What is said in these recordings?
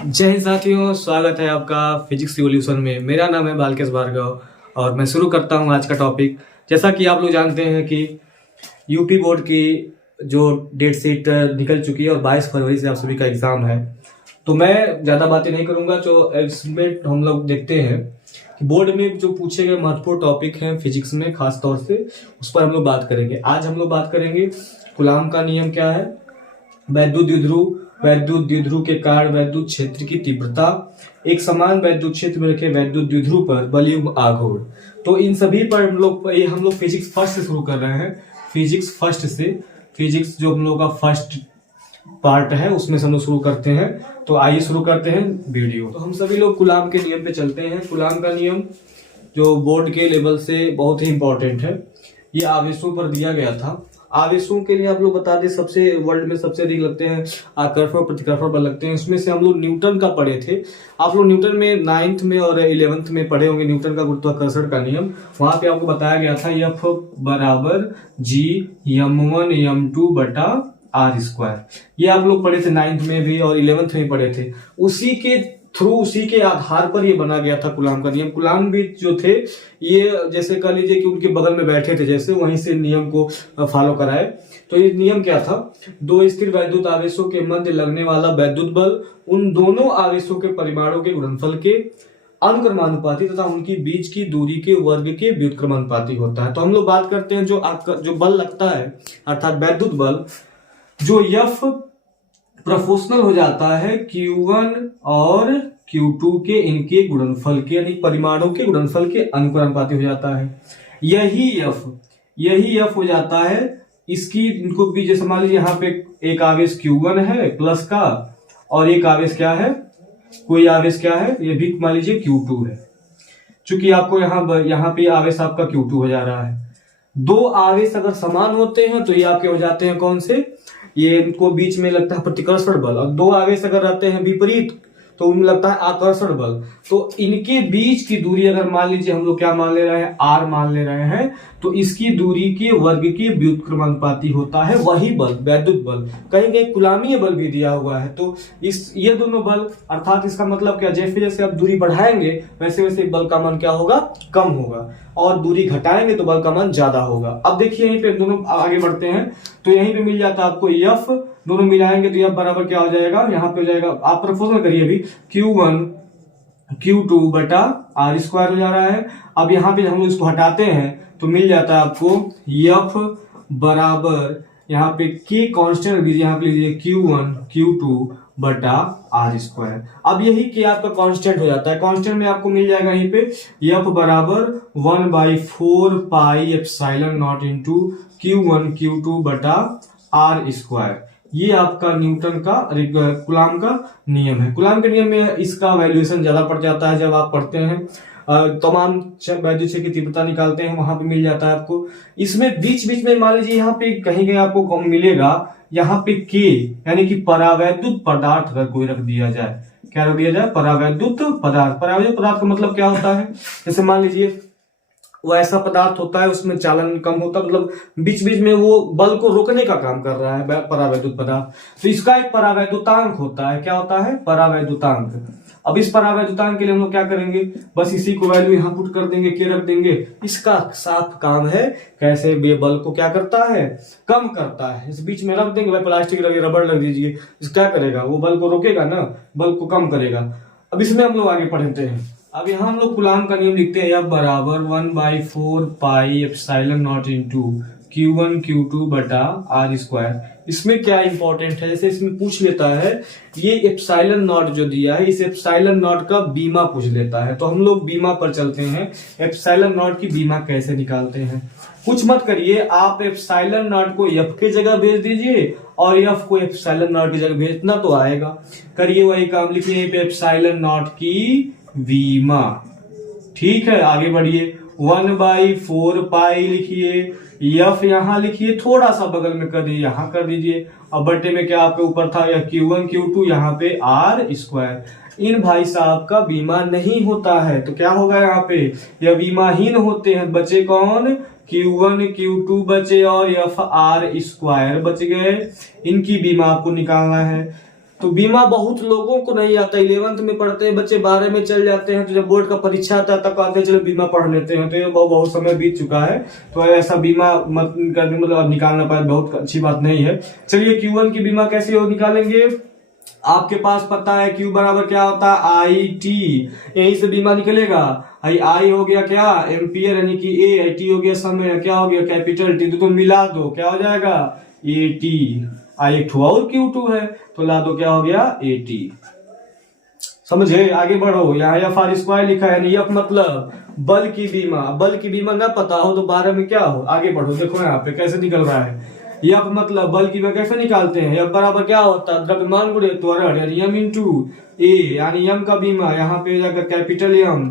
जय हिंद साथियों, स्वागत है आपका फिजिक्स रिवॉल्यूशन में। मेरा नाम है बालकेश भार्गव और मैं शुरू करता हूं आज का टॉपिक। जैसा कि आप लोग जानते हैं कि यूपी बोर्ड की जो डेट शीट निकल चुकी है और 22 फरवरी से आप सभी का एग्जाम है, तो मैं ज़्यादा बातें नहीं करूंगा। जो इसमें हम लोग देखते हैं कि बोर्ड में जो पूछे गए महत्वपूर्ण टॉपिक हैं फिजिक्स में, खास तौर से उस पर हम लोग बात करेंगे। आज हम लोग बात करेंगे कूलाम का नियम क्या है, वैद्युत द्विध्रुव के कारण वैद्युत क्षेत्र की तीव्रता, एक समान वैद्युत क्षेत्र में रखे वैद्युत द्विध्रुव पर बलयुग्म आघूर्ण। तो इन सभी पर हम लोग फिजिक्स फर्स्ट से शुरू कर रहे हैं। फिजिक्स जो हम लोग का फर्स्ट पार्ट है उसमें से हम लोग शुरू करते हैं। तो आइए शुरू करते हैं वीडियो। तो हम सभी लोग कूलाम के नियम पे चलते हैं। कूलाम का नियम जो बोर्ड के लेवल से बहुत ही इंपॉर्टेंट है, ये आवेशों पर दिया गया था। आवेशों के लिए आप लोग बता दें, सबसे वर्ल्ड में सबसे अधिक लगते हैं आकर्षण और प्रतिकर्षण बल लगते हैं। इसमें से हम लोग न्यूटन का पढ़े थे। आप लोग न्यूटन में 9th में और 11th में पढ़े होंगे न्यूटन का गुरुत्वाकर्षण का नियम। वहां पे आपको बताया गया था F बराबर G m1 m2 बटा r स्क्वायर। ये आप लोग पढ़े थे 9th में भी और 11th में पढ़े थे। उसी के आधार पर ये बना गया था कूलाम का नियम। कूलाम भी जो थे ये जैसे कह लीजिए कि उनके बगल में बैठे थे, जैसे वहीं से नियम को फॉलो कराए। तो ये नियम क्या था, दो स्थिर वैद्युत आवेशों के मध्य लगने वाला वैद्युत बल उन दोनों आवेशों के परिमाणों के गुणनफल के अनुक्रमानुपाती तथा उनकी बीच की दूरी के वर्ग के व्युत्क्रमानुपाती होता है। तो हम लोग बात करते हैं जो बल लगता है अर्थात वैद्युत बल, जो F प्रोपोर्शनल हो जाता है Q1 और Q2 के इनके गुणनफल के, यानी परिमाणों के गुणनफल के अनुक्रमानुपाती हो जाता है। यही F हो जाता है इसकी, इनको भी जैसे मान लीजिए यहाँ पे एक आवेश Q1 है प्लस का और एक आवेश क्या है, कोई आवेश क्या है, ये भी मान लीजिए Q2 है। चूंकि आपको यहाँ पे आवेश आपका Q2 हो जा रहा है। दो आवेश अगर समान होते हैं तो ये आपके हो जाते हैं कौन से, ये इनको बीच में लगता है प्रतिकर्षण बल। और दो आवेश अगर रहते हैं विपरीत तो उनमें लगता है आकर्षण बल। तो इनके बीच की दूरी अगर मान लीजिए हम लोग क्या मान ले रहे हैं, r मान ले रहे हैं, तो इसकी दूरी के वर्ग के व्युत्क्रमानुपाती होता है वही बल, वैद्युत बल। कहीं कहीं कुलामीय बल भी दिया हुआ है। तो ये दोनों बल, अर्थात इसका मतलब क्या, जैसे जैसे आप दूरी बढ़ाएंगे वैसे वैसे बल का मान क्या होगा, कम होगा, और दूरी घटाएंगे तो बल का मान ज्यादा होगा। अब देखिए यहीं पे दोनों आगे बढ़ते हैं तो यहीं पे मिल जाता है आपको F, दोनों मिलाएंगे तो F बराबर क्या हो जाएगा, यहाँ पे हो जाएगा, आप प्रोपोर्शनल करिए अभी, Q1 Q2 बटा r स्क्वायर हो जा रहा है। अब यहाँ पे हम लोग इसको हटाते हैं तो मिल जाता है आपको F बराबर, यहाँ पे K कांस्टेंट रख दीजिए, यहाँ पे लीजिए Q1 Q2 बटा r स्क्वायर। अब यही K आपका कांस्टेंट हो जाता है। कांस्टेंट में आपको मिल जाएगा यहीं पे F बराबर 1/4 pi epsilon not into Q1 Q2 बटा r स्क्वायर। ये आपका न्यूटन का कूलाम का नियम है। कूलाम के नियम में इसका वैल्यूएशन ज्यादा पड़ जाता है। जब आप पढ़ते हैं तमाम वैद्युत क्षेत्र की तीव्रता निकालते हैं, वहां पे मिल जाता है आपको। इसमें बीच बीच में मान लीजिए यहाँ पे कहीं कहीं आपको मिलेगा, यहाँ पे K यानी कि परावैद्युत पदार्थ अगर कोई रख दिया जाए, क्या रख दिया जाए, परावैद्युत पदार्थ। परावैद्युत पदार्थ का मतलब क्या होता है, जैसे मान लीजिए वो ऐसा पदार्थ होता है उसमें चालन कम होता, मतलब बीच बीच में वो बल को रोकने का काम कर रहा है परावैद्युत पदार्थ। तो इसका एक परावैद्युतांक होता है, क्या होता है, परावैद्युतांक। अब इस परावैद्युतांक के लिए हम लोग क्या करेंगे, बस इसी को वैल्यू यहाँ पुट कर देंगे, K रख देंगे। इसका साफ काम है कैसे ये बल को क्या करता है, कम करता है। इस बीच में रख देंगे, भाई प्लास्टिक रखिए, रबड़ लग दीजिए, इस क्या करेगा, वो बल को रोकेगा ना, बल को कम करेगा। अब इसमें हम लोग आगे पढ़ते हैं। अब यहाँ हम लोग कूलाम का नियम लिखते हैं F बराबर 1/4 pi epsilon not into Q1 Q2 बटा r स्क्वायर। इसमें क्या इंपॉर्टेंट है, जैसे इसमें पूछ लेता है ये एप्सिलॉन नॉट जो दिया है, इस एप्सिलॉन नॉट का बीमा पूछ लेता है। तो हम लोग बीमा पर चलते हैं, एप्सिलॉन नॉट की बीमा कैसे निकालते हैं। कुछ मत करिए, आप एप्सिलॉन नॉट को F के जगह भेज दीजिए और F को एप्सिलॉन नॉट की जगह भेजना तो आएगा। करिए वही काम, लिखिए एप्सिलॉन नॉट की बीमा। ठीक है, आगे बढ़िए, 1/4 पाई लिखिए, F यहाँ लिखिए, थोड़ा सा बगल में कर दीजिए, यहाँ कर दीजिए। अब बट्टे में क्या आपके ऊपर था, या Q1 Q2, यहाँ पे r स्क्वायर। इन भाई साहब का बीमा नहीं होता है तो क्या होगा, यहाँ पे यह बीमाहीन होते हैं। बचे कौन, Q1 Q2 बचे और F r स्क्वायर बच गए। इनकी बीमा आपको निकालना है। तो बीमा बहुत लोगों को नहीं आता, 11th में पढ़ते हैं बच्चे, 12 में चल जाते हैं, तो जब बोर्ड का परीक्षा आता है तब कहते हैं चलो बीमा पढ़ लेते हैं। तो ये बहुत समय बीत चुका है, तो ऐसा बीमा मत करने मतलब निकालना पाए बहुत अच्छी बात नहीं है। चलिए Q1 की बीमा कैसे हो निकालेंगे, आपके पास पता है Q बराबर क्या होता है आई टी, यहीं से बीमा निकलेगा। आई हो गया क्या एम्पियर यानी कि ए, टी हो गया समय, क्या हो गया कैपिटल टी, तो मिला दो क्या हो जाएगा ए टी। आई एक और Q2 है तो ला दो क्या हो गया ए टी। समझे, आगे बढ़ो। यहाँ एफ आर स्क्वायर लिखा है, एफ मतलब बल की बीमा, बल की बीमा ना पता हो तो 12 में क्या हो, आगे बढ़ो। देखो यहाँ पे कैसे निकल रहा है, यफ मतलब बल की बीमा कैसे निकालते हैं, यफ बराबर क्या होता है द्रव्यमान गुणे त्वरण यानी एम इंटू ए, यानी एम का बीमा यहाँ पे जाकर कैपिटल एम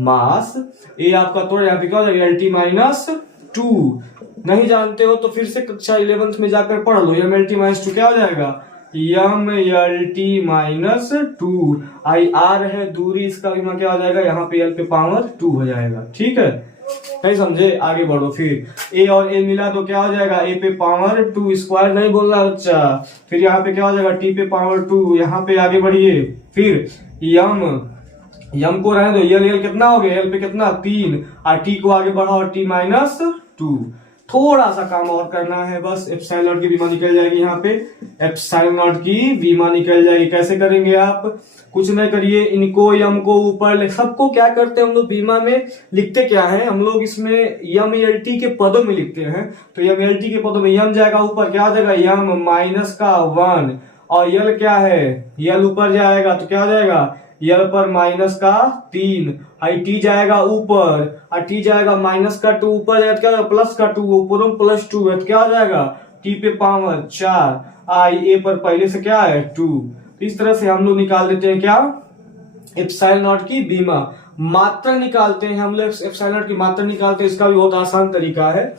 मास, ए आपका त्वरण यहाँ पे क्या हो जाएगा एल टी माइनस टू। नहीं जानते हो तो फिर से कक्षा 11th में जाकर पढ़ लो, M L T minus two क्या हो जाएगा M L T minus two. I R है दूरी, इसका बीमा क्या हो जाएगा यहाँ पे एल पे पावर 2 हो जाएगा। ठीक है, नहीं समझे, आगे बढ़ो। फिर ए और ए मिला तो क्या हो जाएगा ए पे पावर 2, स्क्वायर नहीं बोलना बच्चा। फिर यहाँ पे क्या हो जाएगा टी पे पावर 2, यहाँ पे आगे बढ़िए। फिर यम को रहने दो, एल कितना हो गया एल पे कितना 3, और टी को आगे बढ़ाओ टी माइनस 2। थोड़ा सा काम और करना है बस, एप्सिलॉन नॉट की बीमा निकल जाएगी। यहाँ पे एप्सिलॉन नॉट की बीमा निकल जाएगी। कैसे करेंगे आप, कुछ नहीं करिए, इनको यम को ऊपर सबको क्या करते हैं हम लोग बीमा में लिखते क्या है, हम लोग इसमें यम एल टी के पदों में लिखते हैं। तो यम एल टी के पदों में यम जाएगा ऊपर, क्या हो जाएगा यम माइनस का 1, और यल क्या है यल ऊपर जाएगा तो क्या हो जाएगा यल पर माइनस का 3, आई टी जाएगा ऊपर, और टी जाएगा माइनस का 2, ऊपर जाएगा क्या प्लस का 2, ऊपर प्लस 2 है तो क्या हो जाएगा टी पे पावर 4, आई ए पर पहले से क्या है 2। इस तरह से हम लोग निकाल देते हैं क्या एप्सिलॉन नॉट की बीमा। मात्रा निकालते हैं हम लोग, एप्सिलॉन नॉट की मात्रा निकालते हैं, इसका भी बहुत आसान तरीका है।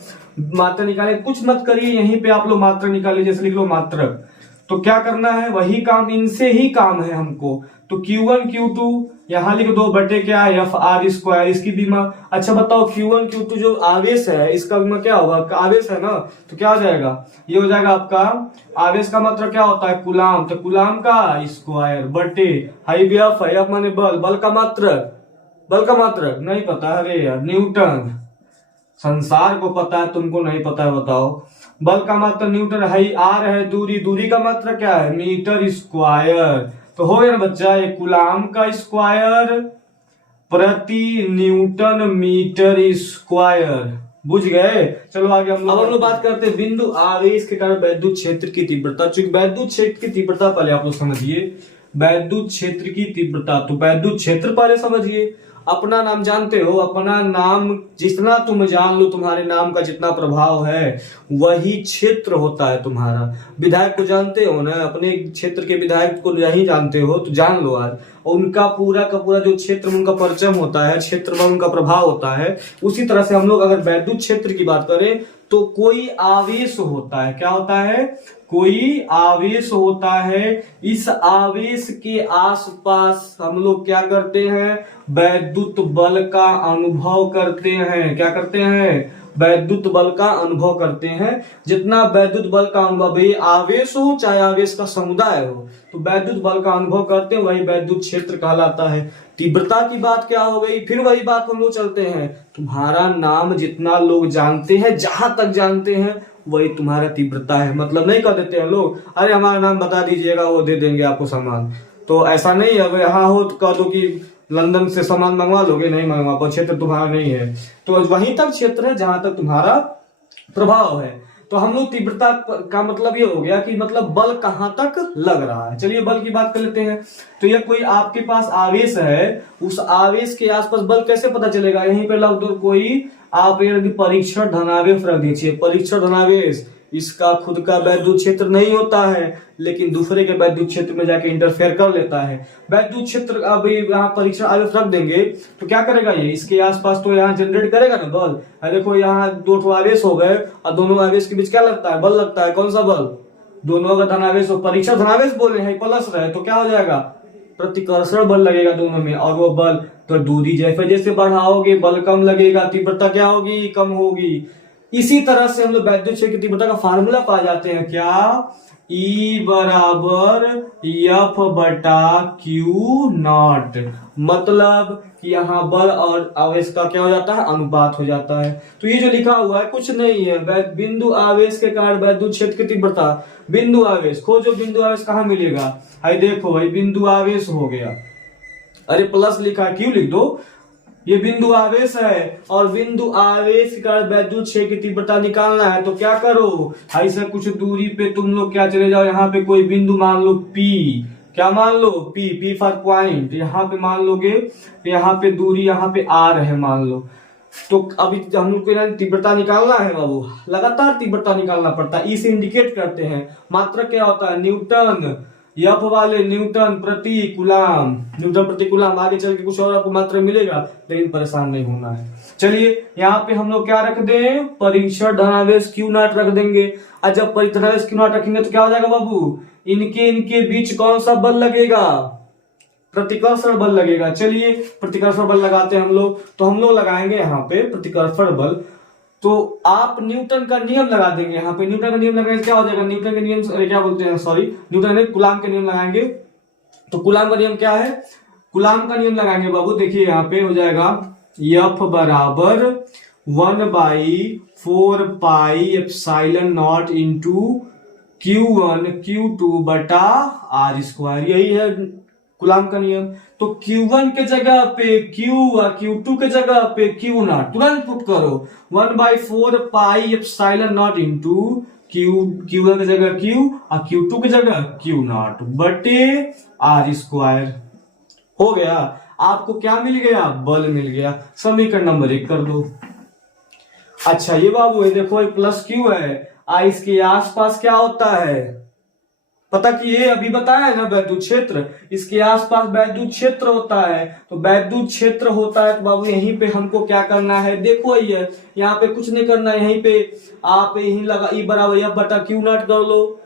मात्रा निकाले, कुछ मत करिए, यहीं पे आप लोग मात्रा निकालिए, जैसे लिख लो मात्रक। तो क्या करना है वही काम, इनसे ही काम है हमको। तो Q1 Q2 यहाँ लिख दो बटे क्या है एफ आर स्क्वायर, इसकी बीमा। अच्छा बताओ Q1 Q2 जो आवेश है इसका बीमा क्या होगा, आवेश है ना, तो क्या हो जाएगा ये हो जाएगा आपका आवेश का मतलब क्या होता है कुलाम, तो कुलाम का स्क्वायर बटे हाई बी एफ, एफ माने बल, बल का मात्रक, बल का मात्रक नहीं पता, अरे यार न्यूटन, संसार को पता है तुमको नहीं पता है बताओ। बल का मात्रक न्यूटन, हाई आर है दूरी, दूरी का मात्रक क्या है मीटर स्क्वायर। तो हो गया ना बच्चा, ये कुलाम का स्क्वायर प्रति न्यूटन मीटर स्क्वायर, बुझ गए। चलो आगे हम लोग बात करते हैं बिंदु आवेश के कारण वैद्युत क्षेत्र की तीव्रता। चूंकि वैद्युत क्षेत्र की तीव्रता पहले आप लोग समझिए, वैद्युत क्षेत्र की तीव्रता, तो वैद्युत क्षेत्र पहले समझिए। अपना नाम जानते हो, अपना नाम जितना तुम जान लो, तुम्हारे नाम का जितना प्रभाव है वही क्षेत्र होता है तुम्हारा। विधायक को जानते हो ना, अपने क्षेत्र के विधायक को नहीं जानते हो तो जान लो आज, उनका पूरा का पूरा जो क्षेत्र में उनका परिचय होता है, क्षेत्र में उनका प्रभाव होता है। उसी तरह से हम लोग अगर वैद्युत क्षेत्र की बात करें तो कोई आवेश होता है, क्या होता है कोई आवेश होता है, इस आवेश के आसपास हम लोग क्या करते हैं वैद्युत बल का अनुभव करते हैं। क्या करते हैं वैद्युत बल का अनुभव करते हैं। जितना वैद्युत बल का अनुभव, ये आवेश हो चाहे आवेश का समुदाय हो, तो वैद्युत बल का अनुभव करते हैं, वही वैद्युत क्षेत्र कहलाता है। तीव्रता की बात क्या हो गई, फिर वही बात हम लोग चलते हैं, तुम्हारा नाम जितना लोग जानते हैं, जहां तक जानते हैं वही तुम्हारा तीव्रता है। मतलब नहीं कह देते हैं लोग अरे हमारा नाम बता दीजिएगा वो दे देंगे आपको सामान, तो ऐसा नहीं है। अगर यहाँ हो तो कह दो कि लंदन से सामान मंगवा लोगे, नहीं मंगवा पाओ, क्षेत्र तुम्हारा नहीं है। तो वहीं तक क्षेत्र है जहां तक तुम्हारा प्रभाव है। तो हम लोग तीव्रता का मतलब ये हो गया कि मतलब बल कहां तक लग रहा है। चलिए बल की बात कर लेते हैं। तो ये कोई आपके पास आवेश है, उस आवेश के आसपास बल कैसे पता चलेगा, यहीं पे लग दो कोई आप यदि परीक्षण धनावेश रख दीजिए। परीक्षण धनावेश इसका खुद का वैद्युत क्षेत्र नहीं होता है, लेकिन दूसरे के वैद्युत क्षेत्र में जाके इंटरफेयर कर लेता है। वैद्युत क्षेत्र अब यहाँ परीक्षण आवेश रख देंगे तो क्या करेगा ये, इसके आसपास तो यहाँ जनरेट करेगा ना बल। देखो यहाँ दो आवेश हो गए और दोनों आवेश के बीच क्या लगता है बल लगता है, कौन सा बल, दोनों का धनावेश हो, परीक्षण धनावेश बोल रहे हैं प्लस रहे तो क्या हो जाएगा प्रतिकर्षण बल लगेगा दोनों में, और वो बल तो दूरी जैसे जैसे बढ़ाओगे बल कम लगेगा, तीव्रता क्या होगी कम होगी। इसी तरह से हम लोग वैद्युत क्षेत्र की तीव्रता का फार्मूला पा जाते हैं क्या, E बराबर F बटा क्यू नॉट। मतलब कि यहाँ बल और आवेश का क्या हो जाता है, अनुपात हो जाता है। तो ये जो लिखा हुआ है कुछ नहीं है, बिंदु आवेश के कारण वैद्युत क्षेत्र की तीव्रता। बिंदु आवेश खोजो, बिंदु आवेश कहाँ मिलेगा? भाई देखो भाई, बिंदु आवेश हो गया, अरे प्लस लिखा है, क्यों लिख दो, ये बिंदु आवेश है और बिंदु आवेश के कारण वैद्युत क्षेत्र की तीव्रता निकालना है। तो क्या करो, ऐसे कुछ दूरी पे तुम लोग क्या चले जाओ, यहाँ पे कोई बिंदु मान लो P, क्या मान लो P फॉर पॉइंट, यहाँ पे मान लोगे, यहाँ पे दूरी यहाँ पे R है मान लो। तो अभी हम लोग को तीव्रता निकालना है बाबू, लगातार तीव्रता निकालना पड़ता है, इसे इंडिकेट करते हैं। मात्रक क्या होता है, न्यूटन, एफ वाले न्यूटन प्रति कूलाम, न्यूटन प्रति कूलाम। आगे चल के कुछ और आपको मात्रा मिलेगा, लेकिन परेशान नहीं होना है। चलिए यहाँ पे हम लोग क्या रख दें, परीक्षण धनावेश क्यू नॉट रख देंगे। और जब परीक्षण धनावेश क्यू नॉट रखेंगे तो क्या हो जाएगा बाबू, इनके बीच कौन सा बल लगेगा, प्रतिकर्षण बल लगेगा। चलिए प्रतिकर्षण बल लगाते हैं हम लोग। तो हम लोग लगाएंगे यहाँ पे प्रतिकर्षण बल। तो आप न्यूटन का नियम लगा देंगे यहाँ पे, न्यूटन का नियम लगाएंगे क्या हो जाएगा, न्यूटन के नियम क्या बोलते हैं, सॉरी न्यूटन ने कूलाम के नियम लगाएंगे। तो कूलाम का नियम क्या है, कूलाम का नियम लगाएंगे बाबू, देखिए यहाँ पे हो जाएगा F बराबर 1/4 pi epsilon not into Q1 Q2 बटा R स्क्वायर, यही है कूलाम का नियम। तो Q1 के जगह पे Q और Q2 के जगह पे Q नॉट तुरंत पुट करो, 1/4 pi epsilon not into Q1 की जगह Q और Q2 की जगह Q नॉट बटे R स्क्वायर। हो गया, आपको क्या मिल गया, बल मिल गया। समीकरण नंबर 1 कर दो। अच्छा ये बाबू है, देखो ये प्लस Q है, इसके आसपास क्या होता है पता कि ये अभी बताया है ना, वैद्युत क्षेत्र, इसके आसपास वैद्युत क्षेत्र होता है। तो वैद्युत क्षेत्र होता है तो बाबू यहीं पे हमको क्या करना है, देखो ये यहाँ पे कुछ नहीं करना है, यहीं पे आप यहीं लगा E बराबर F बटा क्यू नॉट कर लो।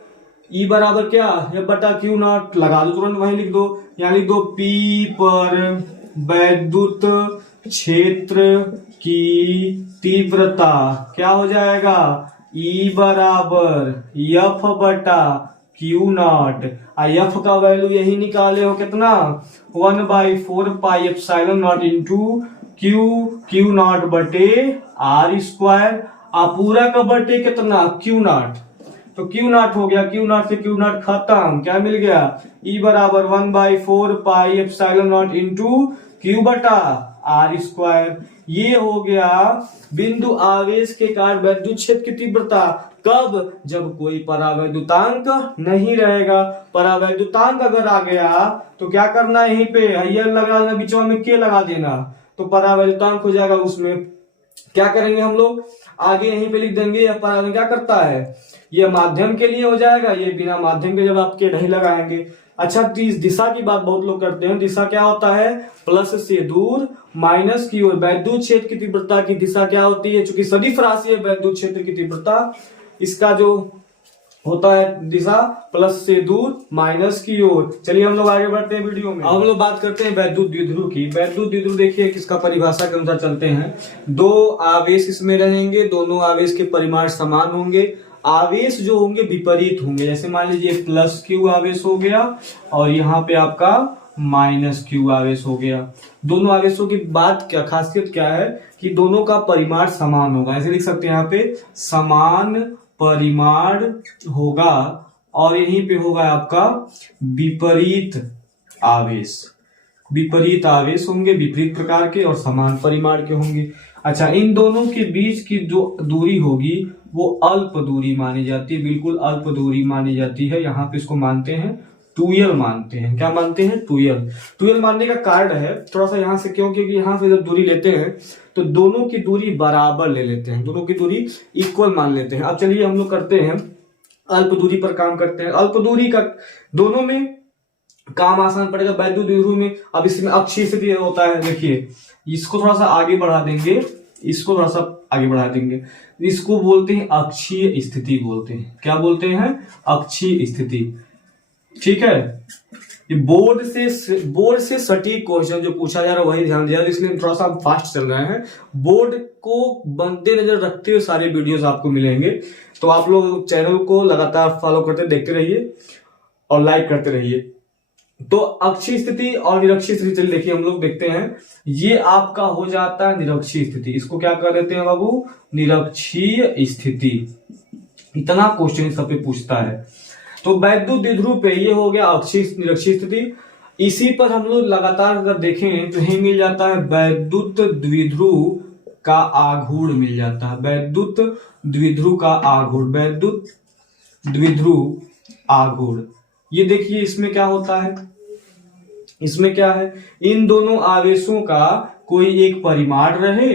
E बराबर क्या, F बटा क्यू नॉट लगा दो, तुरंत वहीं लिख दो, यहाँ लिख दो P पर वैद्युत क्षेत्र की तीव्रता क्या हो जाएगा, E बराबर F बटा क्यू नॉट। एफ का वैल्यू यही निकाले हो कितना, 1/4 pi epsilon not into Q not बटे R स्क्वायर। पूरा का बटे कितना, क्यू नॉट। तो क्यू नॉट हो गया, क्यू नॉट से क्यू नॉट खत्म, क्या मिल गया, E बराबर 1/4 pi epsilon not into Q बटा R स्क्वायर। ये हो गया बिंदु आवेश के कारण वैद्युत क्षेत्र की तीव्रता। कब, जब कोई परावैद्युतांक नहीं रहेगा। परावैद्युतांक अगर आ गया तो क्या करना है, यहीं पे ये लगा देना, बीच में के लगा देना, तो परावैद्युतांक हो जाएगा। उसमें क्या करेंगे हम लोग, आगे यहीं पे लिख देंगे, यह परावैद्युतांक क्या करता है, ये माध्यम के लिए हो जाएगा, ये बिना माध्यम के जब आपके नहीं लगाएंगे। अच्छा इस दिशा की बात बहुत लोग करते हैं, दिशा क्या होता है, प्लस से दूर माइनस की ओर। वैद्युत क्षेत्र की तीव्रता की दिशा क्या होती है, चूंकि सदिश राशि है वैद्युत क्षेत्र की तीव्रता, इसका जो होता है दिशा प्लस से दूर माइनस की ओर। चलिए हम लोग आगे बढ़ते हैं वीडियो में। अब हम लोग बात करते हैं वैद्युत द्विध्रुव की। वैद्युत द्विध्रुव देखिए किसका परिभाषा के अनुसार चलते हैं, दो आवेश इसमें रहेंगे, दोनों आवेश के परिमाण समान होंगे, आवेश जो होंगे विपरीत होंगे। जैसे मान लीजिए प्लस क्यू आवेश हो गया और यहाँ पे आपका माइनस क्यू आवेश हो गया। दोनों आवेशों की बात क्या खासियत क्या है कि दोनों का परिमाण समान होगा। ऐसे लिख सकते हैं यहाँ पे समान परिमाण होगा और यहीं पे होगा आपका विपरीत आवेश। विपरीत आवेश होंगे विपरीत प्रकार के और समान परिमाण के होंगे। अच्छा इन दोनों के बीच की जो दूरी होगी वो अल्प दूरी मानी जाती है, बिल्कुल अल्प दूरी मानी जाती है। यहाँ पे इसको मानते हैं 2l मानते हैं। क्या मानते हैं, 2l। 2l मानने का कारण है थोड़ा सा यहाँ से, क्योंकि यहाँ से जब दूरी लेते हैं तो दोनों की दूरी बराबर ले लेते हैं, दोनों की दूरी इक्वल मान लेते हैं। अब चलिए हम लोग करते हैं अल्प दूरी पर काम करते हैं। अल्प दूरी का दोनों में काम आसान पड़ेगा। वैद्युत द्विध्रुव में अब इसमें अक्षीय स्थिति होता है, देखिए इसको थोड़ा सा आगे बढ़ा देंगे, इसको थोड़ा सा आगे बढ़ा देंगे, इसको बोलते हैं अक्षीय स्थिति बोलते हैं। क्या बोलते हैं, अक्षीय स्थिति। ठीक है, ये बोर्ड से सटीक क्वेश्चन जो पूछा जा रहा है वही ध्यान दिया, इसलिए हम थोड़ा सा फास्ट चल रहे हैं। बोर्ड को मद्देनजर रखते हुए सारे वीडियोस आपको मिलेंगे, तो आप लोग चैनल को लगातार फॉलो करते देखते रहिए और लाइक करते रहिए। तो अक्षीय स्थिति और निरक्षीय स्थिति, चलिए देखिए हम लोग देखते हैं। ये आपका हो जाता है निरक्षीय स्थिति, इसको क्या कर देते हैं बाबू, निरक्षीय स्थिति। इतना क्वेश्चन सब पे पूछता है। तो वैद्युत द्विध्रुव पे ये हो गया अक्षीय निरक्षीय स्थिति। इसी पर हम लोग लगातार अगर देखें तो यही मिल जाता है वैद्युत द्विध्रुव का आघूर्ण मिल जाता है, वैद्युत द्विध्रुव का आघूर्ण, वैद्युत द्विध्रुव आघूर्ण। ये देखिए इसमें क्या होता है, इसमें क्या है, इन दोनों आवेशों का कोई एक परिमाण रहे,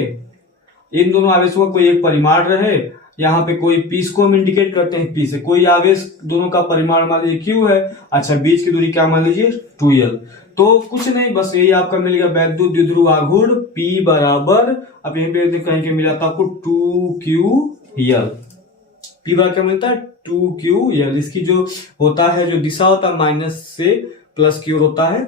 इन दोनों आवेशों का कोई एक परिमाण रहे। यहाँ पे कोई पी को हम इंडिकेट करते हैं, पी से कोई आवेश दोनों का परिमाण मान लीजिए क्यू है। अच्छा, बीच की दूरी क्या मान लीजिए 2l। तो कुछ नहीं, बस यही आपका मिलेगा वैद्युत द्विध्रुव आघूर्ण P बराबर, अब यहीं पे कहीं के मिला था आपको 2ql। P बराबर क्या मिलता है 2ql। इसकी जो होता है, जो दिशा होता है माइनस से प्लस की ओर होता है।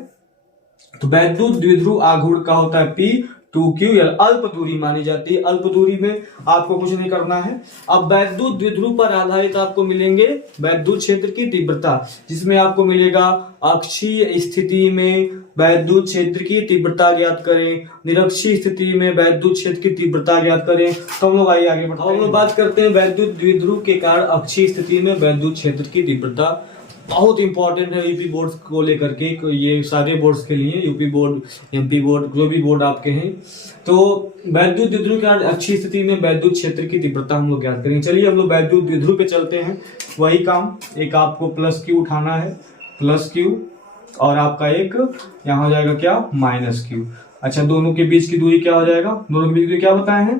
तो वैद्युत द्विध्रुव आघूर्ण का होता है P 2ql। अल्प दूरी मानी जाती है, अल्प दूरी में आपको कुछ नहीं करना है। अब वैद्युत द्विध्रुव पर आधारित आपको मिलेंगे वैद्युत क्षेत्र की तीव्रता, जिसमें आपको मिलेगा अक्षीय स्थिति में वैद्युत क्षेत्र की तीव्रता ज्ञात करें, निरक्षीय स्थिति में वैद्युत क्षेत्र की तीव्रता ज्ञात करें। तो हम लोग आगे बढ़ते हैं। हम लोग बात करते हैं वैद्युत द्विध्रुव के कारण अक्षीय स्थिति में वैद्युत क्षेत्र की तीव्रता। बहुत इंपॉर्टेंट है यूपी बोर्ड को लेकर के, ये सारे बोर्ड्स के लिए, यूपी बोर्ड, एमपी बोर्ड, जो भी बोर्ड आपके हैं। तो वैद्युत द्विध्रुव के अक्षीय स्थिति में वैद्युत क्षेत्र की तीव्रता हम लोग ज्ञात करेंगे। चलिए हम लोग वैद्युत द्विध्रुव पे चलते हैं। वही काम, एक आपको प्लस क्यू उठाना है, प्लस क्यू, और आपका एक यहाँ हो जाएगा क्या, माइनस क्यू। अच्छा, दोनों के बीच की दूरी क्या हो जाएगा, दोनों के बीच की दूरी क्या बताए हैं,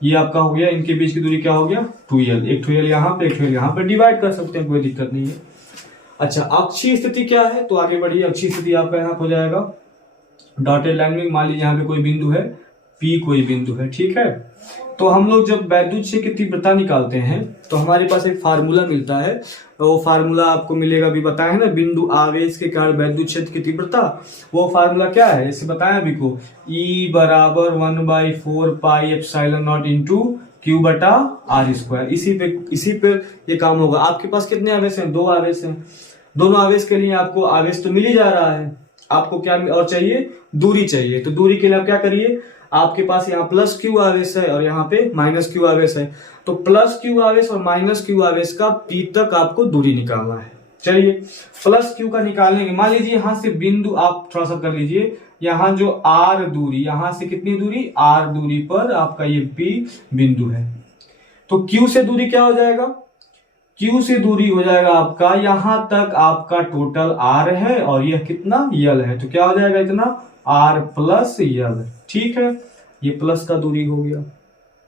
ये आपका हो गया, इनके बीच की दूरी क्या हो गया 2l। एक 2l यहाँ पे, एक 2l यहाँ पे, डिवाइड कर सकते हैं, कोई दिक्कत नहीं है। अच्छा, अक्षीय स्थिति क्या है, तो आगे बढ़िए। अक्षीय स्थिति आपका यहाँ हो जाएगा डॉटेड लाइन में, मान लीजिए यहाँ पे कोई बिंदु है P, कोई बिंदु है, ठीक है। तो हम लोग जब वैद्युत क्षेत्र की तीव्रता निकालते हैं तो हमारे पास एक फार्मूला मिलता है, वो फार्मूला आपको मिलेगा, अभी बताया है ना, बिंदु आवेश के कारण वैद्युत क्षेत्र की तीव्रता। वो फार्मूला क्या है, जैसे बताया अभी को, E बराबर 1/4 pi epsilon not into Q बटा R²। इसी पे ये काम होगा। आपके पास कितने आवेश हैं, 2 आवेश हैं। दोनों आवेश के लिए आपको आवेश तो मिल ही जा रहा है, आपको क्या और चाहिए, दूरी चाहिए। तो दूरी के लिए आप क्या करिए, आपके पास यहाँ प्लस क्यू आवेश है और यहाँ पे माइनस क्यू आवेश है। तो प्लस क्यू आवेश और माइनस क्यू आवेश का P तक आपको दूरी निकालना है। चलिए प्लस क्यू का निकालेंगे। मान लीजिए यहाँ से बिंदु, आप थोड़ा सा कर लीजिए, यहाँ जो R दूरी, यहाँ से कितनी दूरी, R दूरी पर आपका ये P बिंदु है। तो Q से दूरी क्या हो जाएगा, Q से दूरी हो जाएगा आपका, यहां तक आपका टोटल R है और यह कितना L है। तो क्या हो जाएगा, इतना R प्लस L, ठीक है। ये प्लस का दूरी हो गया।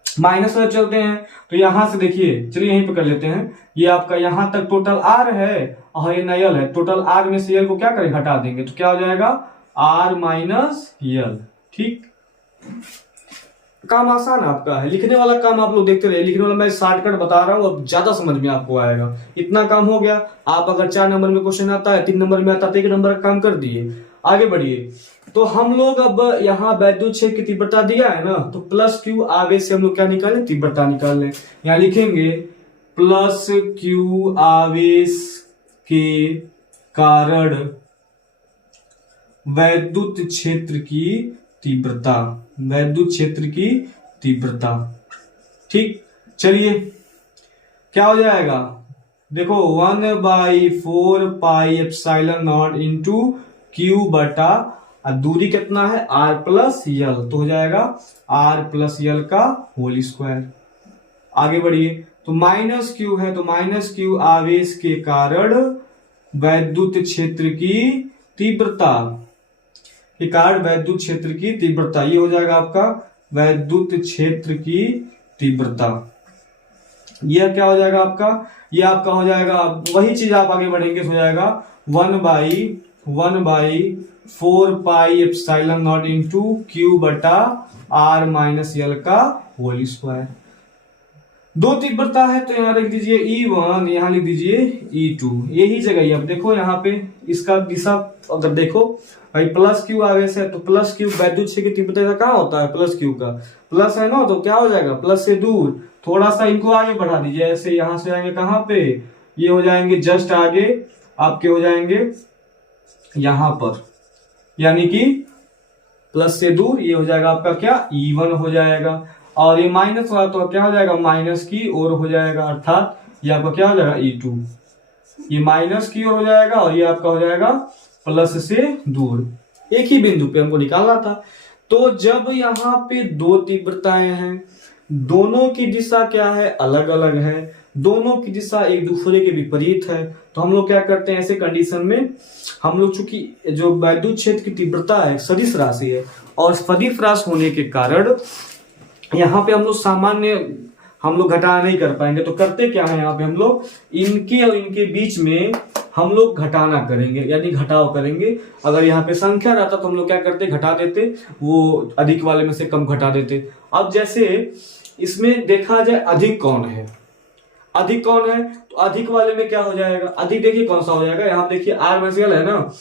माइनस में चलते हैं तो यहां से देखिए, चलिए यहीं पे कर लेते हैं। ये आपका यहां तक टोटल R है और ये L है। टोटल R में से L को क्या करें, हटा देंगे, तो क्या हो जाएगा R माइनस L, ठीक। काम आसान आपका है, लिखने वाला काम आप लोग देखते रहे। लिखने वाला मैं शॉर्टकट बता रहा हूँ, अब ज्यादा समझ में आपको आएगा। इतना काम हो गया। आप अगर 4 नंबर में क्वेश्चन आता है, 3 नंबर में आता है, तो 1 नंबर का काम कर दिए, आगे बढ़िए। तो हम लोग अब यहाँ वैद्युत क्षेत्र की तीव्रता दिया है ना, तो प्लस क्यू आवेश से हम लोग क्या निकालें, तीव्रता निकाल लें। यहाँ लिखेंगे प्लस क्यू आवेश के कारण वैद्युत क्षेत्र की तीव्रता, वैद्युत क्षेत्र की तीव्रता, ठीक। चलिए क्या हो जाएगा, देखो 1/4 pi epsilon not into Q बटा, दूरी कितना है R प्लस L, तो हो जाएगा R प्लस L का होल स्क्वायर। आगे बढ़िए, तो माइनस Q है, तो माइनस Q आवेश के कारण वैद्युत क्षेत्र की तीव्रता के कारण वैद्युत क्षेत्र की तीव्रता, ये हो जाएगा आपका वैद्युत क्षेत्र की तीव्रता। यह क्या हो जाएगा आपका, ये आपका हो जाएगा, वही चीज आप आगे बढ़ेंगे, हो जाएगा 1/4 pi epsilon not into Q बटा R माइनस L का होल स्क्वायर। दो तीव्रता है तो यहाँ लिख दीजिए E1, यहाँ लिख दीजिए E2, यही जगह। अब देखो यहाँ पे इसका दिशा अगर देखो भाई प्लस क्यू आवेश है तो प्लस क्यू वैद्युत क्षेत्र की तीव्रता कहाँ होता है, प्लस क्यू का प्लस है ना, तो क्या हो जाएगा प्लस से दूर थोड़ा सा इनको आगे बढ़ा दीजिए, ऐसे यहाँ से आएंगे कहाँ पे, ये हो जाएंगे जस्ट आगे आपके हो जाएंगे यहां पर, यानी कि प्लस से दूर ये हो जाएगा आपका क्या E1 हो जाएगा, और ये माइनस वाला तो क्या हो जाएगा माइनस की ओर हो जाएगा, अर्थात ये आपका क्या हो जाएगा E2, ये माइनस की ओर हो जाएगा और ये आपका हो जाएगा प्लस से दूर। एक ही बिंदु पे हमको निकालना था। तो जब यहाँ पे दो तीव्रताएं हैं, दोनों की दिशा क्या है अलग अलग है, दोनों की दिशा एक दूसरे के विपरीत है, तो हम लोग क्या करते हैं ऐसे कंडीशन में, हम लोग चूंकि जो वैद्युत क्षेत्र की तीव्रता है सदिश राशि है और सदिश राशि होने के कारण यहाँ पे हम लोग सामान्य हम लोग घटाना नहीं कर पाएंगे, तो करते क्या है यहाँ पे हम लोग इनके और इनके बीच में हम लोग घटाना करेंगे, यानी घटाव करेंगे। अगर यहाँ पे संख्या रहता तो हम लोग क्या करते घटा देते, वो अधिक वाले में से कम घटा देते। अब जैसे इसमें देखा जाए अधिक कौन है, अधिक कौन है, तो अधिक वाले में क्या हो जाएगा, अधिक देखिए कौन सा हो जाएगा, यहाँ देखिए आर मैसेल है ना,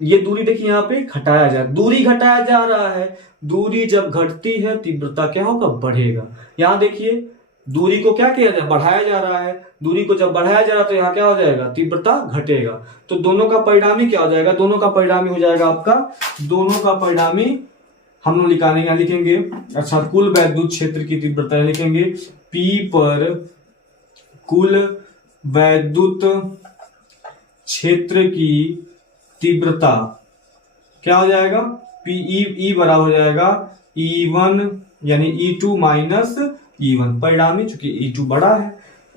ये दूरी देखिए यहाँ पे घटाया जा, दूरी घटाया जा रहा है, दूरी जब घटती है तीव्रता क्या होगा बढ़ेगा। यहाँ देखिए दूरी को क्या किया जाए बढ़ाया जा रहा है, दूरी को जब बढ़ाया जा रहा है तो यहाँ क्या हो जाएगा तीव्रता घटेगा, तो दोनों का परिणामी क्या हो जाएगा, दोनों का परिणामी हो जाएगा आपका, दोनों का परिणामी हम लोग निकालेंगे, यहाँ लिखेंगे अच्छा कुल वैद्युत क्षेत्र की तीव्रता लिखेंगे P पर कुल वैद्युत क्षेत्र की तीव्रता क्या हो जाएगा ई बराबर हो जाएगा E1 यानी E2 माइनस E1, परिणामी चूंकि E2 बड़ा है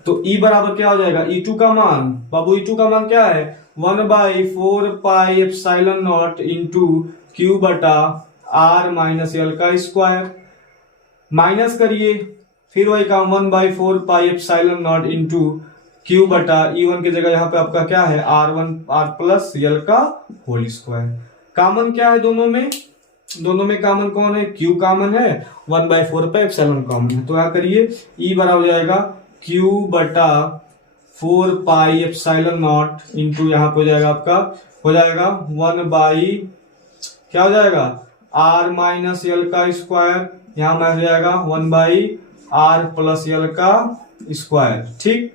तो E बराबर क्या हो जाएगा E2 का मान, बाबू E2 का मान क्या है 1/4 pi epsilon not into Q बटा R माइनस L का स्क्वायर, माइनस करिए फिर वही काम 1/4 pi epsilon not into Q बटा E1 की जगह यहाँ पे आपका क्या है R प्लस L का होल स्क्वायर। कॉमन क्या है दोनों में, दोनों में कॉमन कौन है, Q कॉमन है, 1/4 पे एप्सिलॉन कॉमन है, तो क्या करिए E बराबर हो जाएगा Q बटा 4 पाई एप्सिलॉन नॉट इंटू यहाँ पे हो जाएगा आपका हो जाएगा 1 क्या हो जाएगा R माइनस L का स्क्वायर, यहाँ में हो जाएगा 1/R प्लस L का स्क्वायर। ठीक,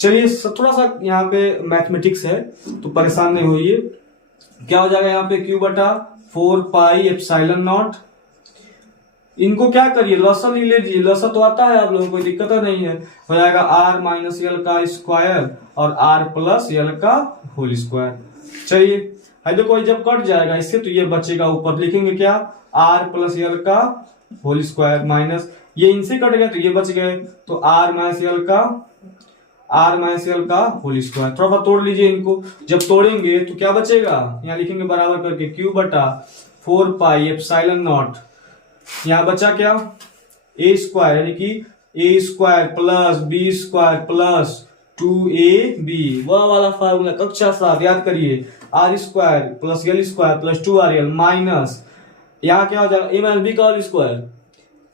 चलिए थोड़ा सा यहाँ पे मैथमेटिक्स है तो परेशान नहीं होइए। क्या हो जाएगा यहाँ पे Q बटा 4 पाई एप्सिलॉन नॉट, इनको क्या करिए लसा ले लीजिए, लसा तो आता है आप लोगों को, कोई दिक्कत नहीं है, हो जाएगा R माइनस L का स्क्वायर और R प्लस L का होल स्क्वायर। चलिए देखो जब कट जाएगा इससे तो ये बचेगा, ऊपर लिखेंगे क्या R प्लस L का होल स्क्वायर माइनस ये इनसे कट गया तो ये बच गए, तो R माइनस L का होल स्क्वायर। थोड़ा सा तोड़ लीजिए इनको, जब तोड़ेंगे तो क्या बचेगा, यहाँ लिखेंगे बराबर करके Q बटा 4 पाई एप्सिलॉन नॉट, यहाँ बचा क्या A स्क्वायर यानी कि A square plus B square plus 2AB, वह वाला फार्मूला कक्षा 7 याद करिए, R square plus L square plus 2RL minus यहाँ क्या हो जाएगा A माइनस B का whole square,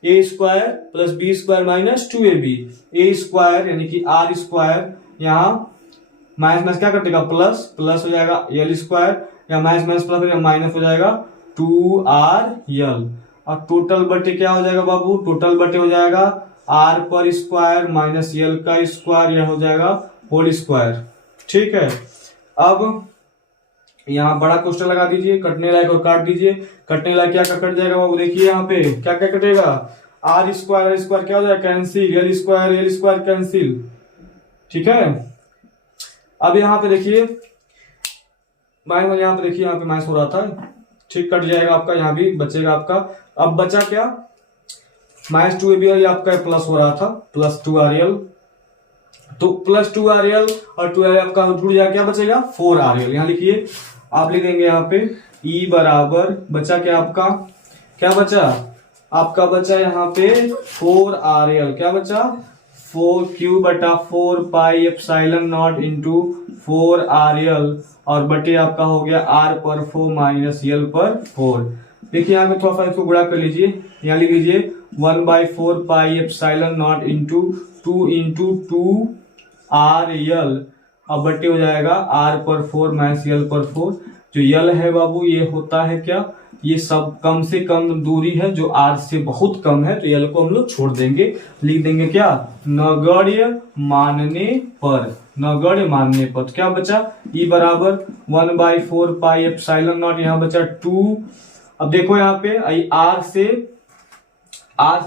A square plus B square minus 2AB, A square यानी कि R स्क्वायर यहाँ माइनस माइनस क्या कटेगा प्लस, प्लस हो जाएगा L स्क्वायर या माइनस माइनस प्लस माइनस हो जाएगा 2RL, और टोटल बटे क्या हो जाएगा बाबू, टोटल बटे हो जाएगा R पर स्क्वायर माइनस L का स्क्वायर, यह हो जाएगा होल स्क्वायर। ठीक है, अब यहाँ बड़ा क्वेश्चन लगा दीजिए, कटने लायक और काट दीजिए, कटने लायक क्या कट जाएगा बाबू, देखिए यहाँ पे क्या क्या कटेगा, R स्क्वायर क्या हो जाएगा कैंसिल, L स्क्वायर कैंसिल। ठीक है, अब यहाँ पे देखिए माइनस, यहाँ पे देखिए यहाँ पे माइनस हो रहा था, ठीक कट जाएगा आपका, यहाँ भी बचेगा आपका। अब बचा क्या माइनस 2AB आपका प्लस हो रहा था प्लस 2RL, तो प्लस 2RL और 2RL आपका जुड़ जाएगा, क्या बचेगा 4RL। यहाँ लिखिए आप लिख देंगे यहाँ पे E बराबर बचा क्या आपका, क्या बचा आपका बचा यहाँ पे 4RL, क्या बचा 4Q बटा 4 pi epsilon not into 4RL और बटे आपका हो गया R पर 4 माइनस L पर 4। देखिए यहाँ पे थोड़ा सा इसको गुणा कर लीजिए, यहाँ लिख लीजिए 1/4 पाई एप्सिलॉन नॉट इंटू 2 अब बट्टे हो जाएगा r/4 माइनस l/4। जो यल है बाबू ये होता है क्या, ये सब कम से कम दूरी है जो r से बहुत कम है, तो यल को हम लोग छोड़ देंगे, लिख देंगे क्या, नगण्य मानने पर। नगण्य मानने पर तो क्या बचा, E बराबर 1/4 पाई एप्सिलॉन नॉट, यहाँ बचा 2। अब देखो यहाँ पे r से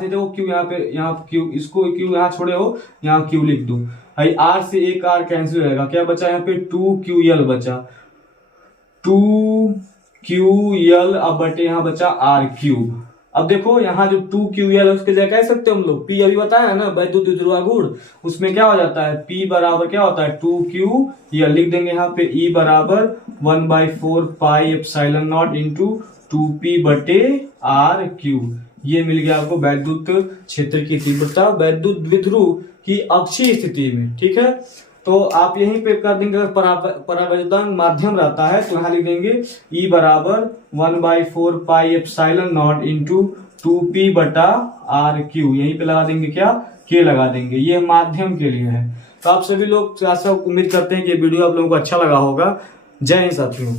देखो क्यू, यहाँ पे यहाँ क्यू, इसको क्यू यहाँ छोड़े हो, यहाँ क्यू लिख दो। r से एक r कैंसिल हो जाएगा, क्या बचा यहाँ पे 2ql बचा, 2ql अब बटे यहाँ बचा r³। अब देखो यहाँ जो 2ql है उसके जगह कह सकते हो हम लोग, p अभी बताया है ना वैद्युत विध्रुवा गुण, उसमें क्या हो जाता है, p बराबर क्या होता है 2ql, लिख देंगे यहाँ पे E बराबर 1/4 pi epsilon not into 2p बटे r³। ये मिल गया आपको वैद्युत क्षेत्र की तीव्रता वैद्युत द्विध्रुव की अक्षीय स्थिति में। ठीक है, तो आप यहीं पे कर देंगे, अगर परावैद्युतांक माध्यम रहता है तो यहाँ लिख देंगे E बराबर 1/4 pi epsilon not into 2p बटा r³, यहीं पे लगा देंगे क्या, k लगा देंगे, ये माध्यम के लिए है। तो आप सभी लोग ऐसा उम्मीद करते हैं कि वीडियो आप लोगों को अच्छा लगा होगा। जय हिंद साथियों।